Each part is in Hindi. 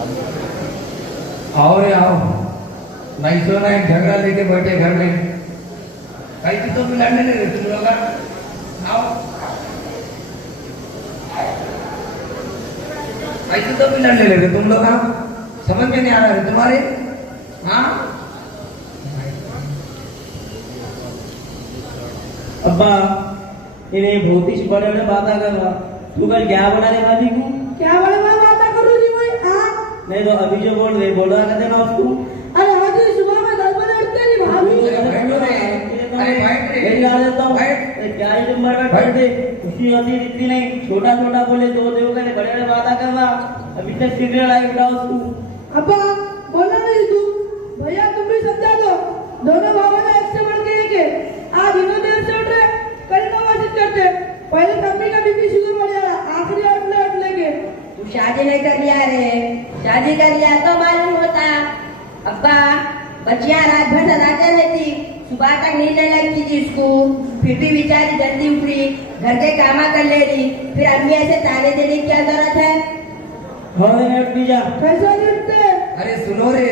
आओ रे आओ, नहीं तो ना झगड़ा लेके बैठे घर में, कहीं तो भी लड़ने नहीं रहे तुम लोग। आओ, ऐसे तो भी लड़ने लगे तुम लोग। समझ में नहीं आ रहा है तुम्हारे। हाँ अब्बा, इन्हें बहुत ही बड़े बड़े बातें कर रहा। तू कल क्या बनाने वाली हूँ? क्या बड़े बड़े बातें कर रही भाई? हाँ नहीं तो अभी जो बोल रहा कहते ना उसको। अरे आज ही सुबह में 10 बजे उठते नहीं भाभी। क्या ही तुम बार बार दे, खुशी होती दिखती नहीं। छोटा छोटा बोले दो देव करे, बड़े बड़े बातें कर रहा। अभी तक सीरियल आई उठा उसको। अब्बा बोला नहीं तू, भैया तुम भी समझा दो। दोनों भाइयों ने एक से बढ़ के एक है। आज इन्होंने देर से उठ रहे, कल नमाज़ करते। पहले मम्मी का बीपी शुगर बढ़ जा रहा, आखिरी अटले के। तू शादी नहीं कर लिया रे, शादी कर लिया तो मालूम होता। अब्बा बच्चियां रात भर सदाते रहती, सुबह तक नींद नहीं लगती थी इसको, फिर भी बेचारी जल्दी उठी, घर के कामा कर ले रही। फिर अम्मी ऐसे ताने देने की क्या जरूरत है? कैसे नहीं उठते? अरे सुनो रे,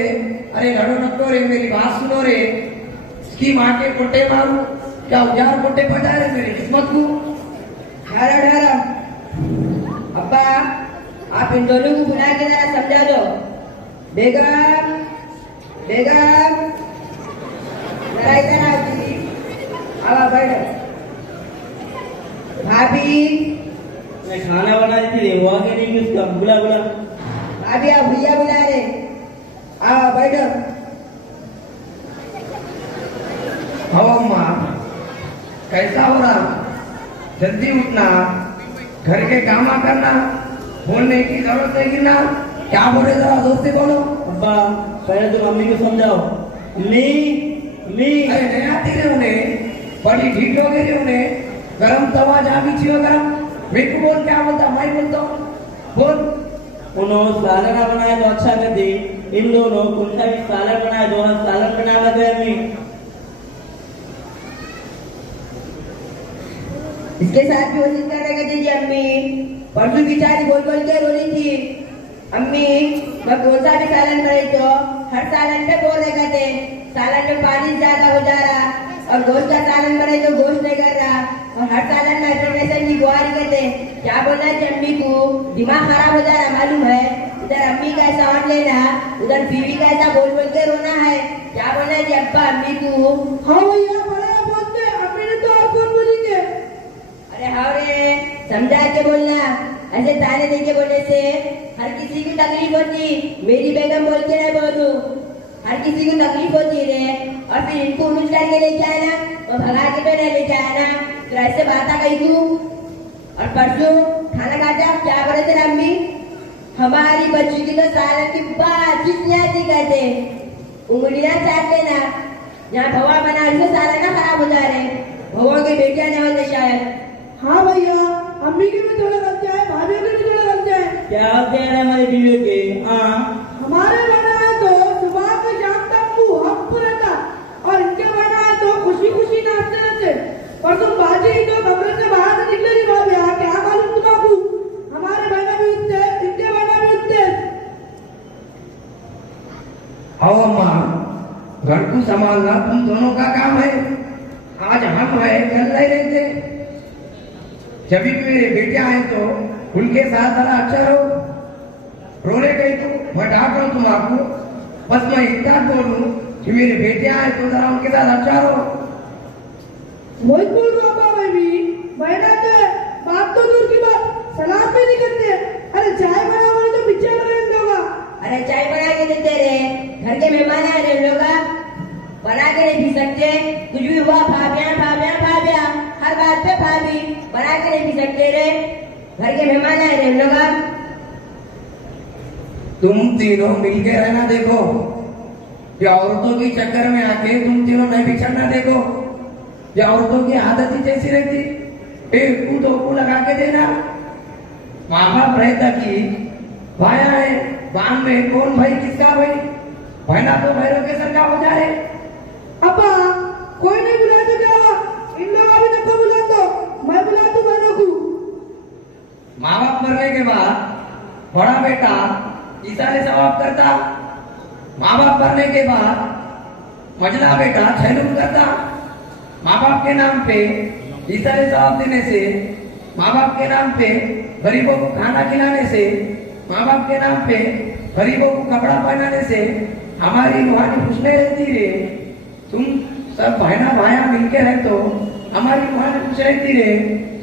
अरे लड़ो नटो रे, मेरी बात सुनो रे। इसकी माँ के कोटे मारू क्या उजार कोटे पटा रहे मेरी किस्मत को। ठहरो ठहरो, अब्बा आप इन दोनों को बुला के जरा समझा दो। बेगम बेगम जरा इधर आओ दीदी, आओ बैठो। भाभी मैं खाना बना रही थी, हुआ कि नहीं उसका? बुला बुला। भाभी आप भैया बुला रहे, आओ बैठो। हाँ अम्मा, कैसा हो रहा? जल्दी उठना, घर के काम करना, बोलने की जरूरत नहीं ना। क्या बोले जरा दोस्त से बोलो। अब्बा पहले तो मम्मी को समझाओ। ली अरे नहीं आती रे उन्हें, बड़ी ढीठ हो गई उन्हें। गरम तवा जहाँ भी छियो गरम, मेरे को बोल क्या बोलता, मैं बोलता हूँ बोल। उन्होंने सालन बनाया तो अच्छा कर दी। इन दोनों कुंठा भी सालन बनाया, दोनों सालन बनावा थे अम्मी। इसके साथ भी कोशिश करने का दीजिए अम्मी। परसों बेचारी बोल बोल के रो रही थी, अम्मी मैं कौन सा भी सालन बनाई तो हर सालन पे बोल रहे कहते, सालन में पानी ज्यादा हो जा रहा, और गोश्त का सालन बनाई तो गोश्त नहीं कर रहा, और हर सालन में इंटरनेशन की गुहारी कहते। क्या बोलना है अम्मी को? दिमाग खराब हो जा रहा मालूम है। इधर अम्मी का ऐसा और लेना, उधर बीवी का ऐसा बोल बोल के रोना है। क्या बोलना है जी अब्बा अम्मी को? हाँ भैया बड़ा बोलते, अम्मी ने तो और कौन बोलेंगे? अरे हाँ रे, समझा के बोलना, ऐसे ताने दे के बोलने से हर किसी को तकलीफ होती। मेरी बेगम बोल के नहीं बोलूं, हर किसी को तकलीफ होती रे। और फिर इनको उनुच करके लेके आए ना, तो भगा के पे नहीं लेके आया ना, तो ऐसे बात कही तू। और परसों खाना खाते आप क्या बोले थे अम्मी? हमारी बच्ची की तो सालन की बात जितनी आती कहते, उंगलियां चाट लेना। यहाँ भवा बना रही सालन ना खराब हो जा रहे, भवा की बेटियां नहीं होते शायद। हाँ भैया, अम्मी की भी थोड़ा गलतियाँ है, भाभी की भी थोड़ा गलतियाँ है। क्या होते हैं हमारी बीवियों के? हाँ हमारे बना है तो सुबह से शाम तक वो हक रहता, और इनके बना है तो खुशी खुशी नाचते रहते। पर तुम बाजी तो कमरे से बाहर से निकले नहीं भाभी, क्या मालूम तुम्हारा? हमारे बहना भी उठते, इनके बहना भी उठते। आओ अम्मा, घर को संभालना तुम दोनों का काम है। आज हम है कल नहीं रहते। जब भी मेरे बेटे आए तो उनके साथ जरा अच्छा रहो। रोने गई तो मैं डांट रहा हूँ तुम आपको, बस मैं इतना बोलूं कि मेरे बेटे आए तो जरा उनके साथ अच्छा रहो। वही बोल रहा हूँ मैं भी, बहना तो बात तो दूर की बात, सलाह भी नहीं करते। अरे चाय बना बोले तो पीछे लगे होगा। अरे चाय बना के देते रे, घर के मेहमान आए रे लोग, बना के नहीं पी सकते। कुछ भी हुआ भाभिया भाभिया भाभिया, हर बात पे भाभी, बना के नहीं पी सकते रे, घर के मेहमान आए रे लोग। तुम तीनों मिलके रहना देखो, या औरतों की चक्कर में आके तुम तीनों नहीं बिछड़ना देखो। या औरतों की आदत ही जैसी रहती, एक को दो को लगा के देना। माँ बाप रहता कि भाया है, बांध में कौन भाई किसका भाई, बहना तो भैरव के सर का हो जाए। अब्बा कोई नहीं बुला तो क्या, इन लोग अभी तक को बुला दो, मैं बुला दूं बहनों को। माँ बाप मरने के बाद बड़ा बेटा ईसारे सवाब करता, माँ बाप मरने के बाद मजला बेटा छैलूम करता, माँ बाप के नाम पे ईसारे सवाब देने से, माँ बाप के नाम पे गरीबों को खाना खिलाने से, माँ बाप के नाम पे गरीबों को कपड़ा पहनाने से हमारी रूहानी खुश नहीं रहती रे। तुम सब बहना भाया मिलके रहे तो हमारी रूहानी खुश रहती रे,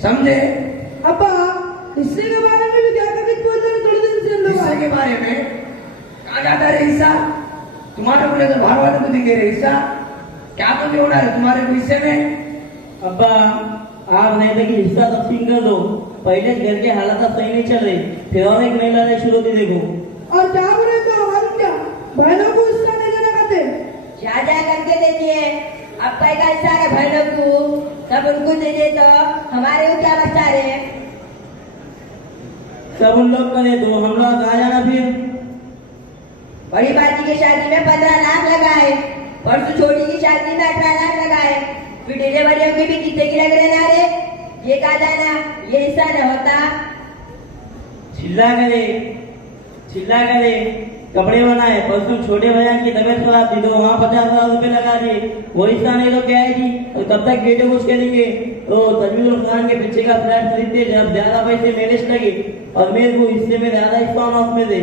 समझे? अब्बा हिस्से के बारे में भी क्या कभी बोल रहे थोड़ी देर से लोग हिस्से के बारे में कहा जाता है हिस्सा? तुम्हारे बोले तो बाहर वाले को देंगे रे हिस्सा, क्या तो जोड़ा है तुम्हारे को हिस्से में? अब्बा आप नहीं थे कि हिस्सा तकसीम कर दो, पहले घर के हालात सही नहीं चल रही, फिर और एक नई लड़ाई शुरू होती देखो। और क्या बोले तो मालूम क्या बहनों को हिस्सा नहीं देना कहते। ज्यादा करके देते अब कई का हिस्सा है बहनों को, सब उनको दे दे तो हमारे को क्या बचता रे? सब उन लोग करे तो हम लोग कहाँ जाना फिर? बड़ी बाजी की शादी में 15 लाख लगाए, परसों छोटी की शादी में 18 लाख लगाए, फिर डिलीवरियों की भी कितने की लग रहे ना रे? ये कहा जाना ये हिस्सा न होता। चिल्ला करे कपड़े बनाए, परसों छोटे भैया की तबीयत खराब थी तो वहाँ 50,000 रुपए लगा दिए, वो हिस्सा नहीं तो क्या है जी? और तब तक बेटे को उसके देंगे तो तजवीजुल खान के पीछे का फ्लैट खरीदते जब ज्यादा पैसे मेरे से लगे और मेरे को हिस्से में ज्यादा हिस्सा उसमें दे।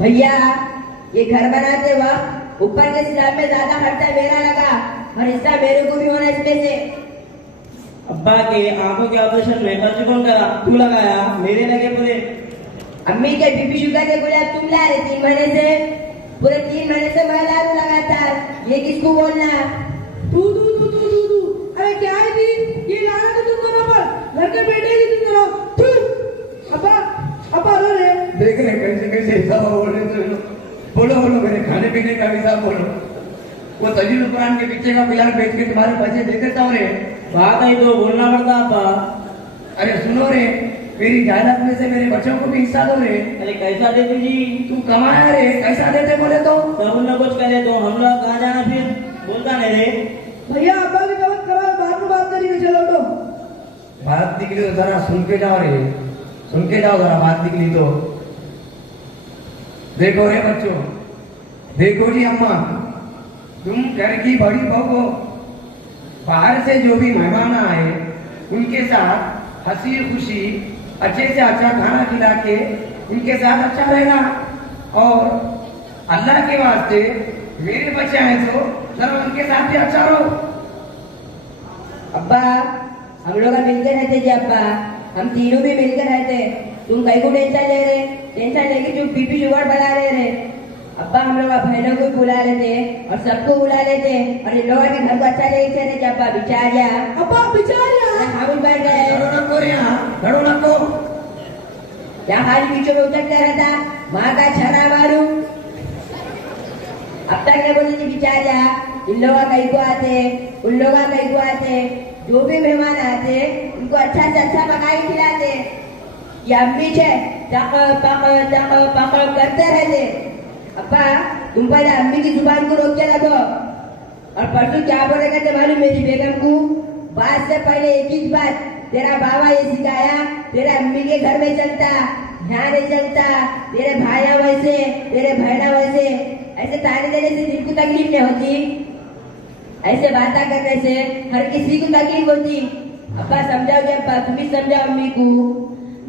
भैया ये घर बनाते वक्त ऊपर के स्लैब में ज्यादा खर्चा मेरा लगा और हिस्सा मेरे को भी होना इसमें से। अब्बा के आंखों के ऑपरेशन में खर्च कौन करा? तू लगाया, मेरे लगे पूरे। अम्मी के बीपी शुगर के गुलाब तुम ला रहे 3 महीने से, पूरे 3 महीने से मैं ला रहा लगातार, ये किसको बोलना? तू अरे क्या है जी ये लाना तो तुम दोनों पर, घर के बेटे की तुम दोनों तू। अब्बा रो रे देख रहे कैसे कैसे हिसाब बोल रहे हो। बोलो मेरे खाने पीने का हिसाब बोलो। वो तजील कुरान के पीछे का पिलर बेच के तुम्हारे पैसे दे देता हूँ रे। बात आई तो बोलना पड़ता अब्बा। अरे सुनो रे, मेरी जायदाद में से मेरे बच्चों को भी हिस्सा दो रे। अरे कैसा देती जी? तू कमाया रे, कैसा देते बोले तो? सब उन कुछ करे तो हम लोग कहाँ जाना फिर? बोलता नहीं रे। भैया अब्बा की तबीयत खराब, बाद में बात करेंगे, चलो तो। बात निकली तो जरा सुन के जाओ रे, सुन के जाओ जरा, बात निकली तो। देखो रे बच्चों, देखो जी अम्मा, तुम घर की बड़ी बहू हो, बाहर से जो भी मेहमान आए उनके साथ हंसी खुशी अच्छे से अच्छा खाना खिला के उनके साथ अच्छा रहना, और अल्लाह के वास्ते मेरे बच्चे हैं तो जरा उनके साथ भी अच्छा रहो। अब्बा हम लोग मिलकर रहते जी अब्बा, हम तीनों भी मिलकर रहते, तुम कहीं को टेंशन ले रहे? टेंशन लेके जो बीपी शुगर बढ़ा रहे अब्बा, हम लोग बहनों को बुला लेते और सबको बुला लेते और इन लोगों के घर को अच्छा लेके चले कि अब्बा बिचारिया। अब्बा बिचारिया हम बैठ गए, लड़ो नको रे, लड़ो नको। क्या हाल बीचों में उचकता रहता, माँ का छरा मारू। अब तक नहीं बोलती बिचारिया, इन लोग कहीं को आते, उन लोग कहीं को आते, जो भी मेहमान आते उनको अच्छा से अच्छा पका के खिलाते। ये अम्मी छे चक पक करते रहते। अब्बा तुम पहले अम्मी की जुबान को रोक के रखो। और परसों क्या बोलेगा तुम्हारी मेरी बेगम को? बात से पहले एक ही बात, तेरा बाबा ये सिखाया, तेरे अम्मी के घर में चलता, यहाँ नहीं चलता, तेरे भाइया वैसे, तेरे बहना वैसे, ऐसे ताने देने से दिल को तकलीफ नहीं होती, ऐसे बातें करने से हर किसी को तकलीफ होती। अब्बा समझाओगे? अब्बा तुम भी समझाओ अम्मी को।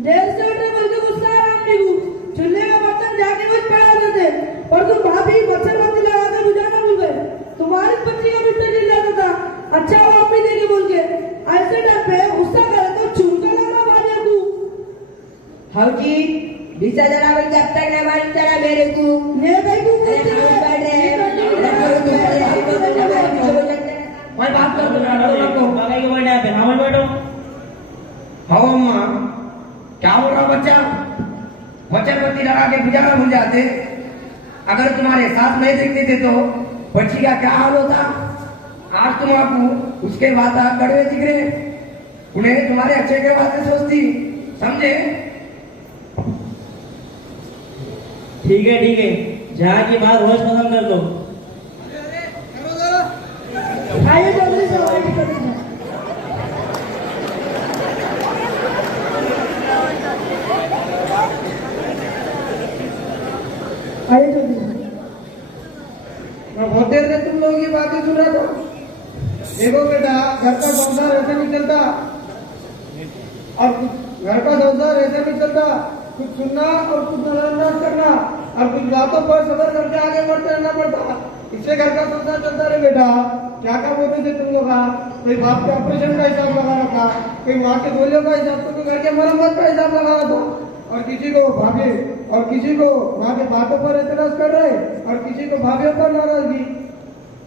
देर से उठे बोल के गुस्सा आ रहा अम्मी को, चूल्हे का बर्तन जाके कुछ पड़ा देते और तुम भाभी मच्छर बत्ती लगा के बुझाना भूल गए। तुम्हारी बच्ची का बिस्तर जल जाता था, अच्छा वो अम्मी देके बोल के, ऐसे डर पे गुस्सा करे तो चूका लगा भाभी को। हाँ जी दिशा जरा बोल के अब तक नहीं मालूम चला मेरे को। मेरे भाई को अरे हम बैठ रहे हैं, मैं बात कर लड़ो नको। बाबा के बैठे पे हम बैठो। हाँ अम्मा, क्या बोल रहा बच्चा? मच्छर बत्ती लगा के गुजारा भूल जाते, अगर तुम्हारे साथ नहीं देखते थे तो बच्ची का क्या हाल होता? आज तुम आपको उसके बाद कड़वे दिख रहे, उन्हें तुम्हारे अच्छे के वास्ते सोचती, समझे? ठीक है, जहाँ की बात होश पसंद कर लो। आइए जल्दी से आइए जल्दी से। रहा था। देखो बेटा, घर का संसार ऐसे नहीं चलता, और घर का संसार ऐसे नहीं चलता। कुछ सुनना और कुछ नजरअंदाज करना और कुछ बातों पर सबर करके आगे बढ़ते रहना पड़ता। इससे घर का संसार चलता रहे बेटा। क्या क्या बोलते थे तुम लोग? कोई बाप के ऑपरेशन का हिसाब लगा रहा था, कोई माँ के गोलियों का हिसाब, तो घर के मरम्मत का हिसाब लगा रहा था, और किसी को भाभी और किसी को माँ के बातों पर एतराज कर रहे, और किसी को भाभीयों पर नाराजगी,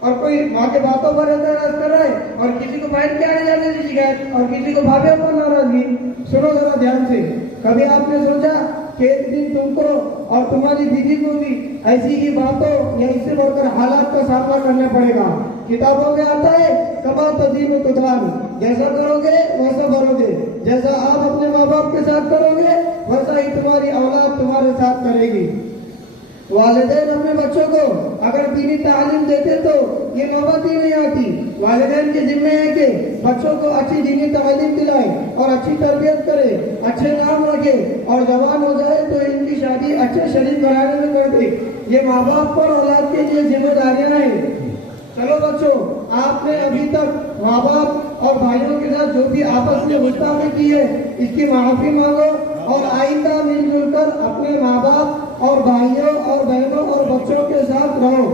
और कोई माँ के बातों पर एतराज कर रहे, और किसी को बहन के आने जाने की शिकायत, और किसी को भाभीयों पर नाराजगी। सुनो जरा ध्यान से, कभी आपने सोचा कि एक दिन तुमको और तुम्हारी दीदी को भी ऐसी ही बातों या इससे बढ़कर हालात का सामना करना पड़ेगा? किताबों में आता है कमा तदीन तुदान, जैसा करोगे वैसा भरोगे, जैसा आप अपने माँ बाप के साथ करोगे वैसा ही तुम्हारी औलाद तुम्हारे साथ करेगी। वालिदैन अपने बच्चों को अगर दीनी तालीम देते तो ये नौबत ही नहीं आती। वालिदैन के जिम्मे है कि बच्चों को अच्छी दीनी तालीम दिलाए और अच्छी तरबियत करे, अच्छे नाम रखे, और जवान हो जाए तो इनकी शादी अच्छे शरीफ घराने में कर दे। ये माँ बाप पर औलाद के लिए जिम्मेदारियां हैं। चलो बच्चों, आपने अभी तक माँ बाप और भाइयों के साथ जो भी आपस में गुस्ताखी की है इसकी माफी मांगो, और आइंदा मिलजुल कर अपने माँ बाप और भाइयों और बहनों और बच्चों के साथ रहो।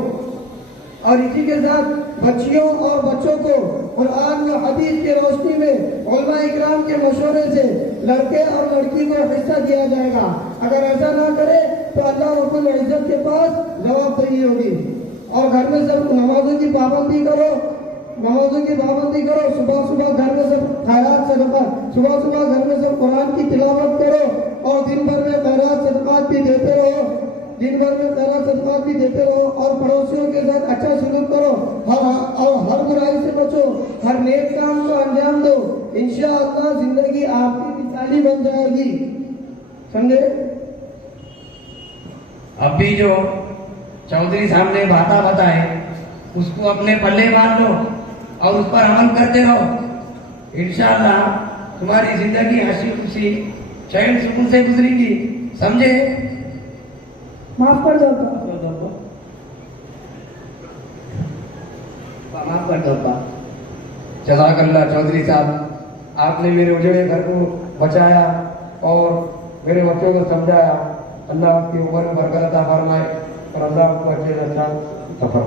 और इसी के साथ बच्चियों और बच्चों को कुरान व हदीस के रोशनी में उलमा इकराम के मशवरे से लड़के और लड़की को हिस्सा दिया जाएगा। अगर ऐसा ना करे तो अल्लाह रब्बुल इज्जत के पास जवाबदेही होगी। और घर में सब नमाजों की पाबंदी करो, सुबह सुबह घर में सब खैरात सदका, सुबह सुबह घर में सब कुरान की तिलावत करो, और दिन भर में खैरात सदकात भी देते रहो, और पड़ोसियों के साथ अच्छा सलूक करो, हर बुराई से बचो, हर नेक काम को अंजाम दो। इंशाअल्लाह जिंदगी आपकी मिसाली बन जाएगी। समझे? अब भी जो चौधरी साहब ने बातें बताए उसको अपने पल्ले बांध लो और उस पर अमल करते रहो। इंशाअल्लाह तुम्हारी जिंदगी हंसी खुशी चैन सुकून से गुजरेगी। समझे? माफ कर दो माफ कर दो। जज़ाकल्लाह चौधरी साहब, आपने मेरे उजड़े घर को बचाया और मेरे बच्चों को समझाया। अल्लाह आपकी उम्र में बरकत अता फरमाए और अल्लाह आपको अच्छे से अच्छा सफर